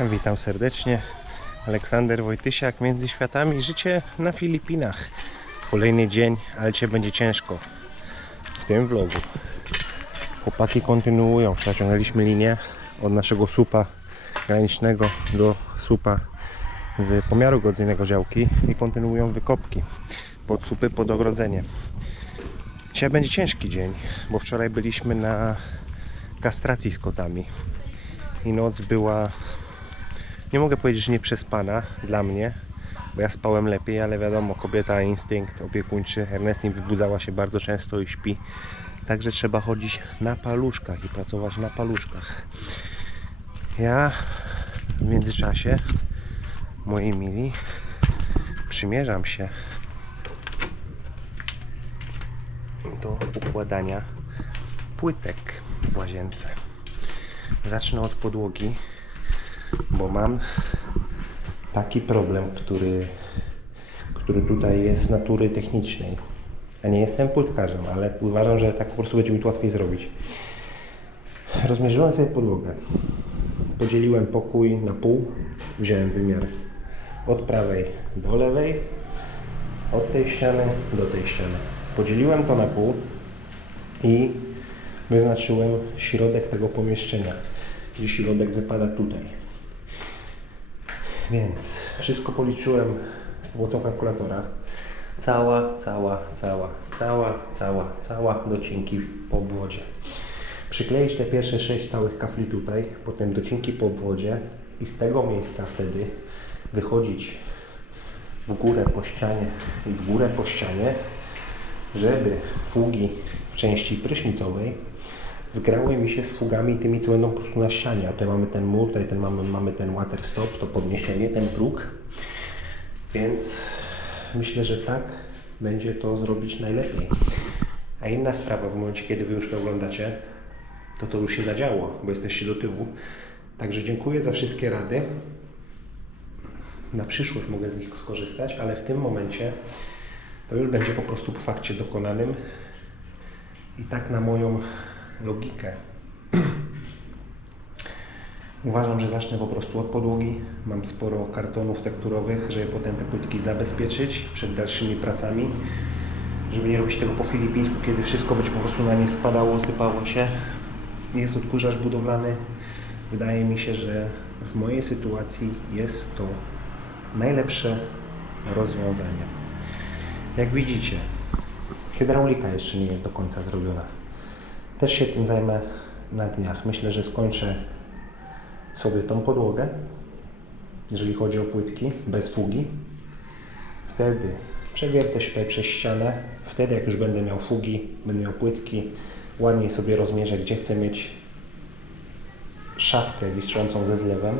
Witam serdecznie. Aleksander Wojtysiak, Między Światami. Życie na Filipinach. Kolejny dzień, ale dzisiaj będzie ciężko. W tym vlogu chłopaki kontynuują. Zaciągnęliśmy linię od naszego słupa granicznego do słupa z pomiaru godzinnego działki i kontynuują wykopki pod słupy, pod ogrodzenie. Dzisiaj będzie ciężki dzień, bo wczoraj byliśmy na kastracji z kotami i noc była, nie mogę powiedzieć, że nieprzespana dla mnie, bo ja spałem lepiej, ale wiadomo, kobieta, instynkt opiekuńczy. Ernest nie wybudzała się bardzo często i śpi, także trzeba chodzić na paluszkach i pracować na paluszkach. Ja w międzyczasie, moi mili, przymierzam się do układania płytek w łazience. Zacznę od podłogi, bo mam taki problem, który tutaj jest z natury technicznej. Ja nie jestem płytkarzem, ale uważam, że tak po prostu będzie mi to łatwiej zrobić. Rozmierzyłem sobie podłogę. Podzieliłem pokój na pół. Wziąłem wymiar od prawej do lewej, od tej ściany do tej ściany. Podzieliłem to na pół i wyznaczyłem środek tego pomieszczenia, gdzie środek wypada tutaj. Więc wszystko policzyłem z pomocą kalkulatora. Cała docinki po obwodzie. Przykleić te pierwsze 6 całych kafli tutaj, potem docinki po obwodzie i z tego miejsca wtedy wychodzić w górę po ścianie i w górę po ścianie, żeby fugi w części prysznicowej zgrały mi się z fugami tymi, co będą po prostu na ścianie. A tutaj mamy ten mur, tutaj mamy ten water stop, to podniesienie, ten próg. Więc myślę, że tak będzie to zrobić najlepiej. A inna sprawa, w momencie, kiedy Wy już to oglądacie, to już się zadziało, bo jesteście do tyłu. Także dziękuję za wszystkie rady. Na przyszłość mogę z nich skorzystać, ale w tym momencie to już będzie po prostu po fakcie dokonanym i tak na moją logikę. Uważam, że zacznę po prostu od podłogi. Mam sporo kartonów tekturowych, żeby potem te płytki zabezpieczyć przed dalszymi pracami, żeby nie robić tego po filipińsku, kiedy wszystko będzie po prostu na nie spadało, sypało się. Jest odkurzacz budowlany. Wydaje mi się, że w mojej sytuacji jest to najlepsze rozwiązanie. Jak widzicie, hydraulika jeszcze nie jest do końca zrobiona. Też się tym zajmę na dniach. Myślę, że skończę sobie tą podłogę, jeżeli chodzi o płytki, bez fugi. Wtedy przewiercę się tutaj przez ścianę. Wtedy, jak już będę miał fugi, będę miał płytki, ładniej sobie rozmierzę, gdzie chcę mieć szafkę wiszącą ze zlewem.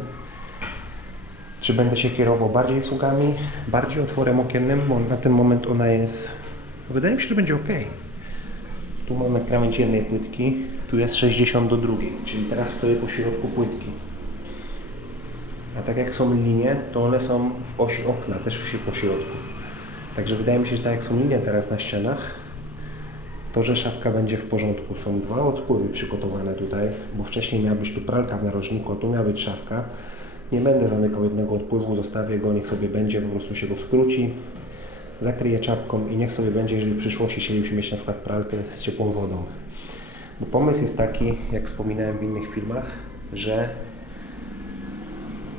Czy będę się kierował bardziej fugami, bardziej otworem okiennym, bo na ten moment ona jest, wydaje mi się, że będzie ok. Tu mamy krawędź jednej płytki, tu jest 60 do drugiej, czyli teraz stoję po środku płytki. A tak jak są linie, to one są w osi okna, też się po środku. Także wydaje mi się, że tak jak są linie teraz na ścianach, to że szafka będzie w porządku. Są dwa odpływy przygotowane tutaj, bo wcześniej miała być tu pralka w narożniku, a tu miała być szafka. Nie będę zamykał jednego odpływu, zostawię go, niech sobie będzie, po prostu się go skróci, zakryję czapką i niech sobie będzie, jeżeli w przyszłości chcielibyśmy mieć na przykład pralkę z ciepłą wodą. Bo pomysł jest taki, jak wspominałem w innych filmach, że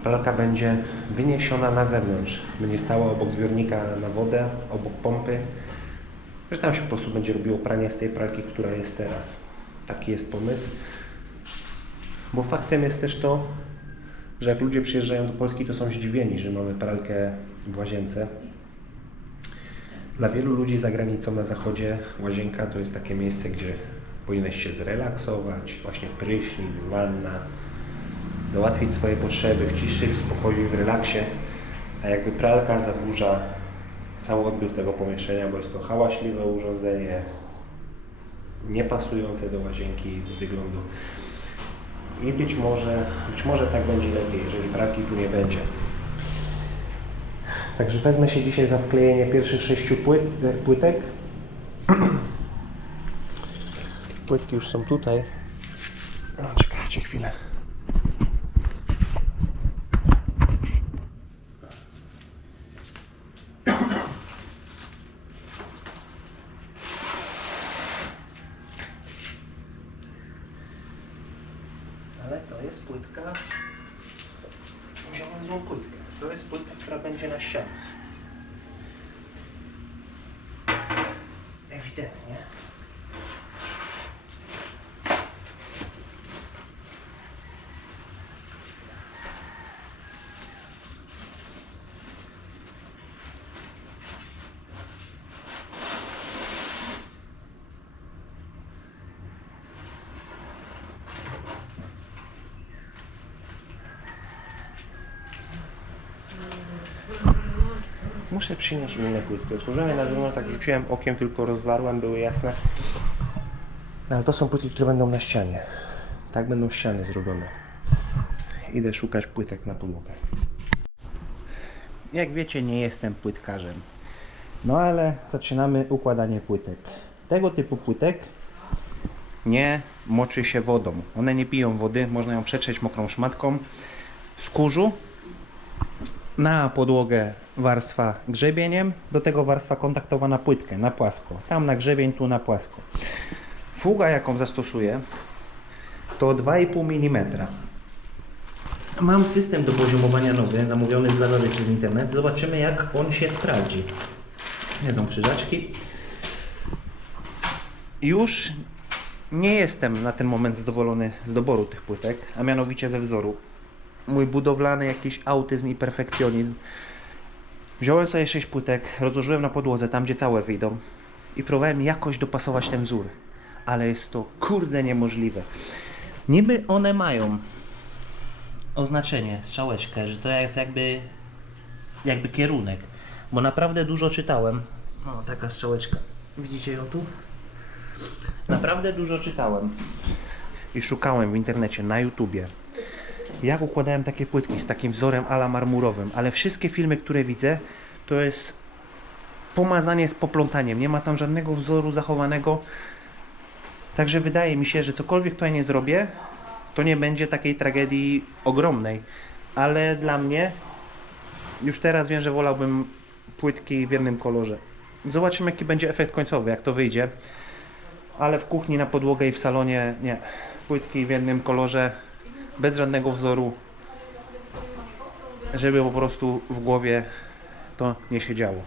pralka będzie wyniesiona na zewnątrz, będzie stała obok zbiornika na wodę, obok pompy, że tam się po prostu będzie robiło pranie z tej pralki, która jest teraz. Taki jest pomysł. Bo faktem jest też to, że jak ludzie przyjeżdżają do Polski, to są zdziwieni, że mamy pralkę w łazience. Dla wielu ludzi za granicą na zachodzie łazienka to jest takie miejsce, gdzie powinieneś się zrelaksować, właśnie prysznic, wanna, załatwić swoje potrzeby w ciszy, w spokoju, w relaksie, a jakby pralka zaburza cały odbiór tego pomieszczenia, bo jest to hałaśliwe urządzenie, niepasujące do łazienki z wyglądu. I być może tak będzie lepiej, jeżeli pralki tu nie będzie. Także wezmę się dzisiaj za wklejenie pierwszych 6 płytek. Płytki już są tutaj. Czekajcie chwilę. wziąłem złą płytkę. To jest płytka, która będzie na ścianach. Ewidentnie. Muszę przynieść inne płytki. Otworzyłem je na wygląd, tak rzuciłem okiem, tylko rozwarłem, były jasne. No, ale to są płytki, które będą na ścianie. Tak będą ściany zrobione. Idę szukać płytek na podłogę. Jak wiecie, nie jestem płytkarzem. No ale zaczynamy układanie płytek. Tego typu płytek nie moczy się wodą. One nie piją wody, można ją przetrzeć mokrą szmatką z kurzu. Na podłogę warstwa grzebieniem, do tego warstwa kontaktowa na płytkę, na płasko. Tam na grzebień, tu na płasko. Fuga, jaką zastosuję, to 2,5 mm. Mam system do poziomowania nowy, zamówiony z Lazady przez internet. Zobaczymy, jak on się sprawdzi. Nie są krzyżaczki. Już nie jestem na ten moment zadowolony z doboru tych płytek, a mianowicie ze wzoru. Mój budowlany jakiś autyzm i perfekcjonizm. Wziąłem sobie 6 płytek, rozłożyłem na podłodze, tam gdzie całe wyjdą i próbowałem jakoś dopasować ten wzór. Ale jest to kurde niemożliwe. Niby one mają oznaczenie, strzałeczkę, że to jest jakby kierunek. Bo naprawdę dużo czytałem. O, taka strzałeczka. Widzicie ją tu? Naprawdę dużo czytałem. I szukałem w internecie, na YouTubie, jak układałem takie płytki z takim wzorem ala marmurowym, ale wszystkie filmy, które widzę, to jest pomazanie z poplątaniem, nie ma tam żadnego wzoru zachowanego, także wydaje mi się, że cokolwiek tutaj nie zrobię, to nie będzie takiej tragedii ogromnej, ale dla mnie już teraz wiem, że wolałbym płytki w jednym kolorze. Zobaczymy, jaki będzie efekt końcowy, jak to wyjdzie, ale w kuchni, na podłogę i w salonie nie, płytki w jednym kolorze, bez żadnego wzoru, żeby po prostu w głowie to nie siedziało.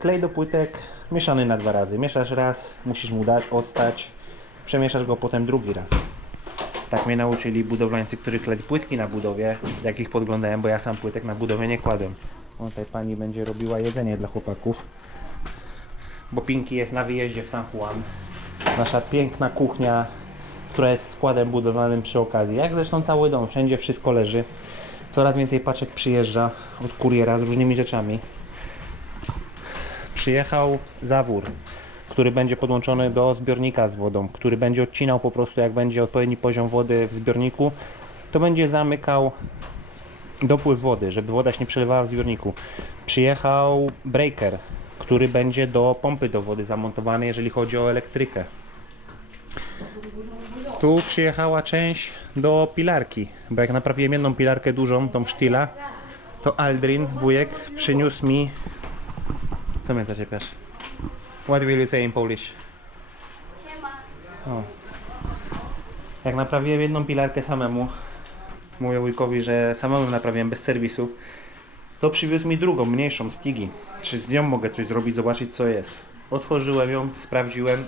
Klej do płytek mieszany na 2 razy. Mieszasz raz, musisz mu dać, odstać, przemieszasz go potem drugi raz. Tak mnie nauczyli budowlańcy, którzy kledli płytki na budowie, jak ich podglądałem, bo ja sam płytek na budowie nie kładłem. O, tutaj pani będzie robiła jedzenie dla chłopaków, bo Pinki jest na wyjeździe w San Juan. Nasza piękna kuchnia, która jest składem budowlanym przy okazji. Jak zresztą cały dom, wszędzie wszystko leży. Coraz więcej paczek przyjeżdża od kuriera z różnymi rzeczami. Przyjechał zawór, który będzie podłączony do zbiornika z wodą, który będzie odcinał po prostu, jak będzie odpowiedni poziom wody w zbiorniku, to będzie zamykał dopływ wody, żeby woda się nie przelewała w zbiorniku. Przyjechał breaker, który będzie do pompy do wody zamontowany, jeżeli chodzi o elektrykę. Tu przyjechała część do pilarki, bo jak naprawiłem jedną pilarkę dużą, tą Stila, to Aldrin, wujek, przyniósł mi... Co mnie zaczepiasz? What will you say in Polish? O. Jak naprawiłem jedną pilarkę samemu, mówię wujkowi, że samemu naprawiłem bez serwisu, to przywiózł mi drugą, mniejszą, z Tigi. Czy z nią mogę coś zrobić, zobaczyć co jest. Otworzyłem ją, sprawdziłem,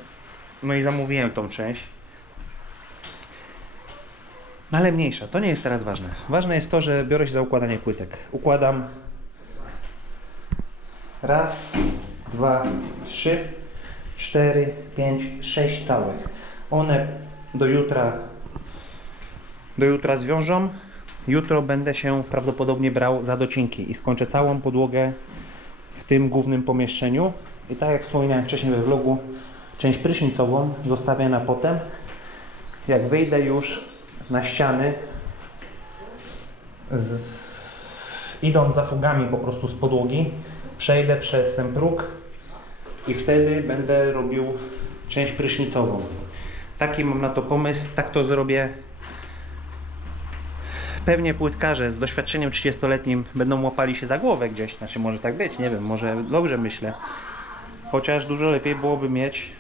no i zamówiłem tą część. No ale mniejsza, to nie jest teraz ważne. Ważne jest to, że biorę się za układanie płytek. Układam raz, 2, 3, 4, 5, 6 całych. One do jutra zwiążą. Jutro będę się prawdopodobnie brał za docinki i skończę całą podłogę w tym głównym pomieszczeniu. I tak jak wspominałem wcześniej we vlogu, część prysznicową zostawię na potem. Jak wyjdę już na ściany, idąc za fugami po prostu z podłogi, przejdę przez ten próg i wtedy będę robił część prysznicową. Taki mam na to pomysł, tak to zrobię. Pewnie płytkarze z doświadczeniem 30-letnim będą łapali się za głowę gdzieś, znaczy może tak być, nie wiem, może dobrze myślę. Chociaż dużo lepiej byłoby mieć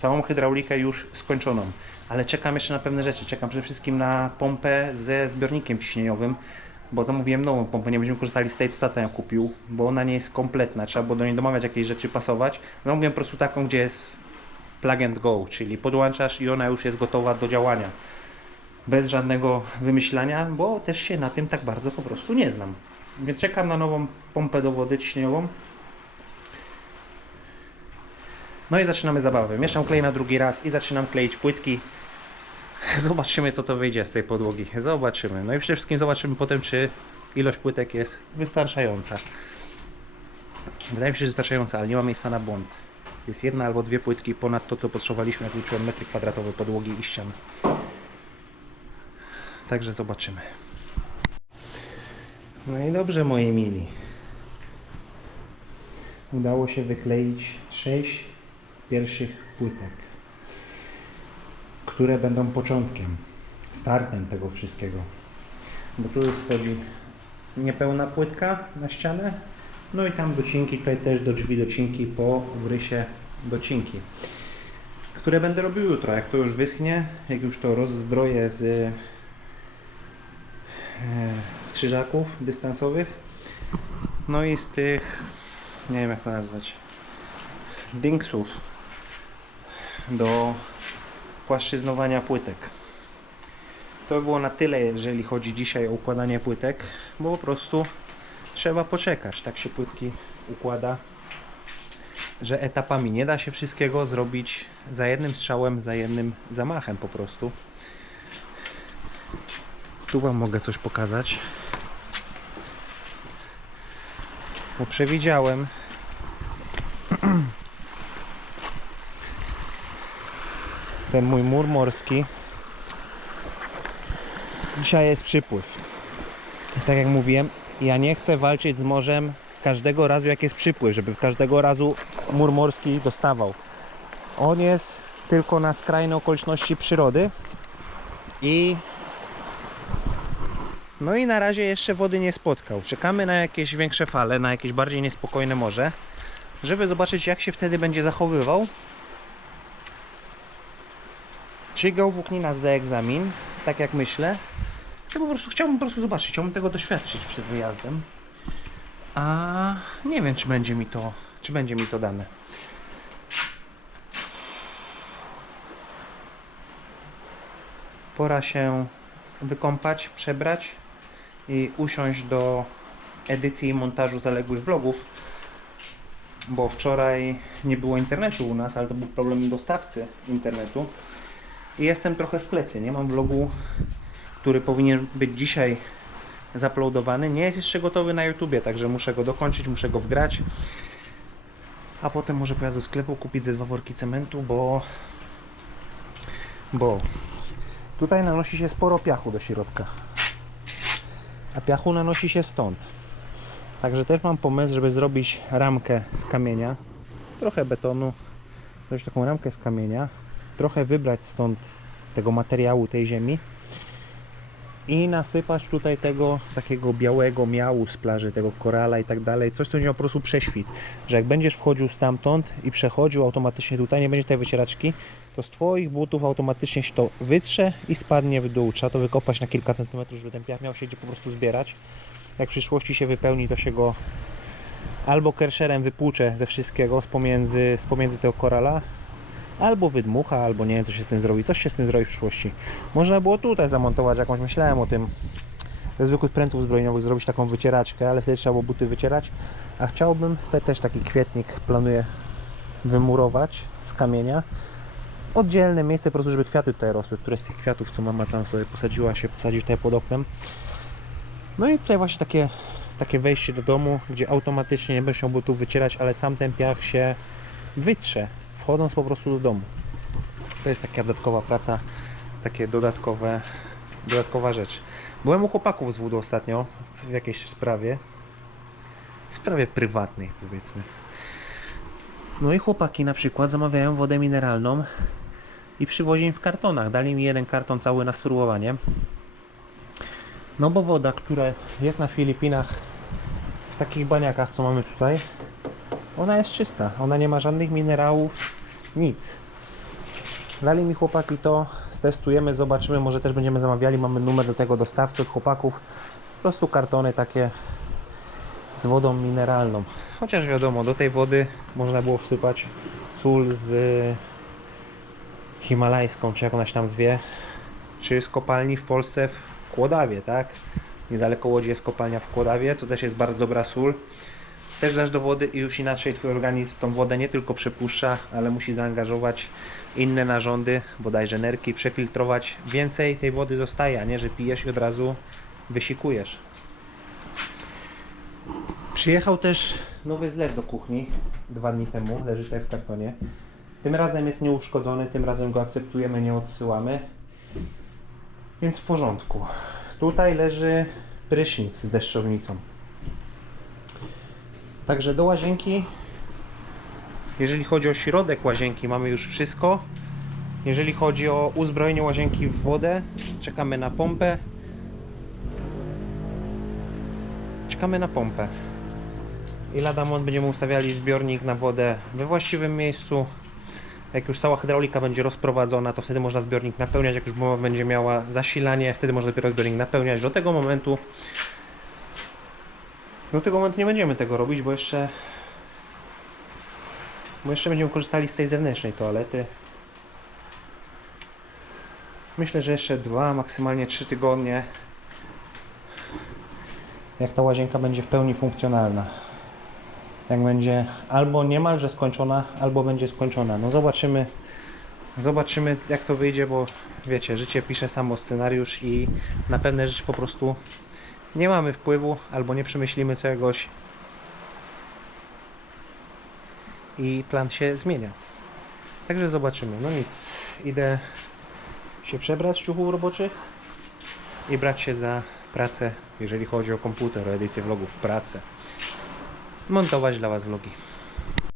całą hydraulikę już skończoną. ale czekam jeszcze na pewne rzeczy. Czekam przede wszystkim na pompę ze zbiornikiem ciśnieniowym, bo zamówiłem nową pompę, nie będziemy korzystali z tej, co tata ją kupił, bo ona nie jest kompletna, trzeba było do niej domawiać jakieś rzeczy, pasować. Zamówiłem po prostu taką, gdzie jest plug and go, czyli podłączasz i ona już jest gotowa do działania. Bez żadnego wymyślania, bo też się na tym tak bardzo po prostu nie znam. Więc czekam na nową pompę do wody ciśnieniową. No i zaczynamy zabawę. Mieszam klej na drugi raz i zaczynam kleić płytki. Zobaczymy, co to wyjdzie z tej podłogi. Zobaczymy. No i przede wszystkim zobaczymy potem, czy ilość płytek jest wystarczająca. Wydaje mi się, że wystarczająca, ale nie ma miejsca na błąd. Jest jedna albo dwie płytki ponad to, co potrzebowaliśmy, jak liczyłem metry kwadratowe podłogi i ścian. Także zobaczymy. No i dobrze, moi mili. Udało się wykleić 6 pierwszych płytek, które będą początkiem, startem tego wszystkiego. Bo tu już wchodzi niepełna płytka na ścianę, no i tam docinki, tutaj też do drzwi docinki po wrysie docinki, które będę robił jutro, jak to już wyschnie, jak już to rozzbroję z krzyżaków dystansowych, no i z tych, nie wiem jak to nazwać, dingsów do płaszczyznowania płytek. To by było na tyle, jeżeli chodzi dzisiaj o układanie płytek, bo po prostu trzeba poczekać. Tak się płytki układa, że etapami nie da się wszystkiego zrobić za jednym strzałem, za jednym zamachem po prostu. Tu Wam mogę coś pokazać, bo przewidziałem ten mój mur morski. Dzisiaj jest przypływ. I tak jak mówiłem, ja nie chcę walczyć z morzem każdego razu jak jest przypływ, żeby każdego razu mur morski dostawał. On jest tylko na skrajne okoliczności przyrody i no i na razie jeszcze wody nie spotkał. Czekamy na jakieś większe fale, na jakieś bardziej niespokojne morze, żeby zobaczyć, jak się wtedy będzie zachowywał. Czy geowłóknina zda egzamin, tak jak myślę. Chciałbym po prostu zobaczyć, chciałbym tego doświadczyć przed wyjazdem. A nie wiem, czy będzie mi to dane. Pora się wykąpać, przebrać i usiąść do edycji i montażu zaległych vlogów, bo wczoraj nie było internetu u nas, ale to był problem dostawcy internetu i jestem trochę w plecy. Nie mam vlogu, który powinien być dzisiaj zaploadowany. Nie jest jeszcze gotowy na YouTubie, także muszę go dokończyć, muszę go wgrać, a potem może pojadę do sklepu kupić ze 2 worki cementu, bo tutaj nanosi się sporo piachu do środka, a piachu nanosi się stąd. Także też mam pomysł, żeby zrobić ramkę z kamienia, trochę betonu, zrobić taką ramkę z kamienia, trochę wybrać stąd tego materiału, tej ziemi i nasypać tutaj tego takiego białego miału z plaży, tego korala i tak dalej, coś co będzie miał po prostu prześwit, że jak będziesz wchodził stamtąd i przechodził automatycznie tutaj, nie będzie tej wycieraczki, to z Twoich butów automatycznie się to wytrze i spadnie w dół. Trzeba to wykopać na kilka centymetrów, żeby ten piach miał się gdzie po prostu zbierać. Jak w przyszłości się wypełni, to się go albo kerszerem wypłucze ze wszystkiego, z pomiędzy tego korala, albo wydmucha, albo nie wiem co się z tym zrobi. Coś się z tym zrobi w przyszłości. Można było tutaj zamontować jakąś, myślałem o tym, ze zwykłych prętów zbrojeniowych zrobić taką wycieraczkę, ale wtedy trzeba było buty wycierać. A chciałbym, tutaj też taki kwietnik planuję wymurować z kamienia. Oddzielne miejsce po prostu, żeby kwiaty tutaj rosły, które z tych kwiatów, co mama tam sobie posadzić tutaj pod oknem. No i tutaj właśnie takie wejście do domu, gdzie automatycznie nie będę się butów wycierać, ale sam ten piach się wytrze, wchodząc po prostu do domu. To jest taka dodatkowa praca, takie dodatkowa rzecz. Byłem u chłopaków z wódu ostatnio w jakiejś sprawie prywatnej, powiedzmy. No i chłopaki na przykład zamawiają wodę mineralną i przywozi im w kartonach. Dali mi jeden karton cały na spróbowanie. No bo woda, która jest na Filipinach w takich baniakach, co mamy tutaj, ona jest czysta. Ona nie ma żadnych minerałów, nic. Dali mi chłopaki to, stestujemy, zobaczymy, może też będziemy zamawiali, mamy numer do tego dostawcy od chłopaków. Po prostu kartony takie z wodą mineralną. Chociaż wiadomo, do tej wody można było wsypać sól z himalajską, czy jak ona się tam zwie, czy z kopalni w Polsce w Kłodawie, tak? Niedaleko Łodzi jest kopalnia w Kłodawie, to też jest bardzo dobra sól. Też dasz do wody i już inaczej twój organizm tą wodę nie tylko przepuszcza, ale musi zaangażować inne narządy, bodajże nerki, przefiltrować. Więcej tej wody zostaje, a nie, że pijesz i od razu wysikujesz. Przyjechał też nowy zlew do kuchni 2 dni temu, leży tutaj w kartonie. Tym razem jest nieuszkodzony, tym razem go akceptujemy, nie odsyłamy. Więc w porządku. Tutaj leży prysznic z deszczownicą. Także do łazienki, jeżeli chodzi o środek łazienki, mamy już wszystko. Jeżeli chodzi o uzbrojenie łazienki w wodę, czekamy na pompę. Czekamy na pompę. I lada moment będziemy ustawiali zbiornik na wodę we właściwym miejscu. Jak już cała hydraulika będzie rozprowadzona, to wtedy można zbiornik napełniać. Jak już bomba będzie miała zasilanie, wtedy można dopiero zbiornik napełniać. Do tego momentu nie będziemy tego robić, bo jeszcze będziemy korzystali z tej zewnętrznej toalety. Myślę, że jeszcze 2, maksymalnie 3 tygodnie, jak ta łazienka będzie w pełni funkcjonalna. Jak będzie albo niemalże skończona, albo będzie skończona. No zobaczymy jak to wyjdzie, bo wiecie, życie pisze samo scenariusz i na pewne rzeczy po prostu nie mamy wpływu, albo nie przemyślimy czegoś i plan się zmienia. Także zobaczymy. No nic, idę się przebrać z ciuchów roboczych i brać się za pracę, jeżeli chodzi o komputer, o edycję vlogów, pracę. Montować dla Was vlogi.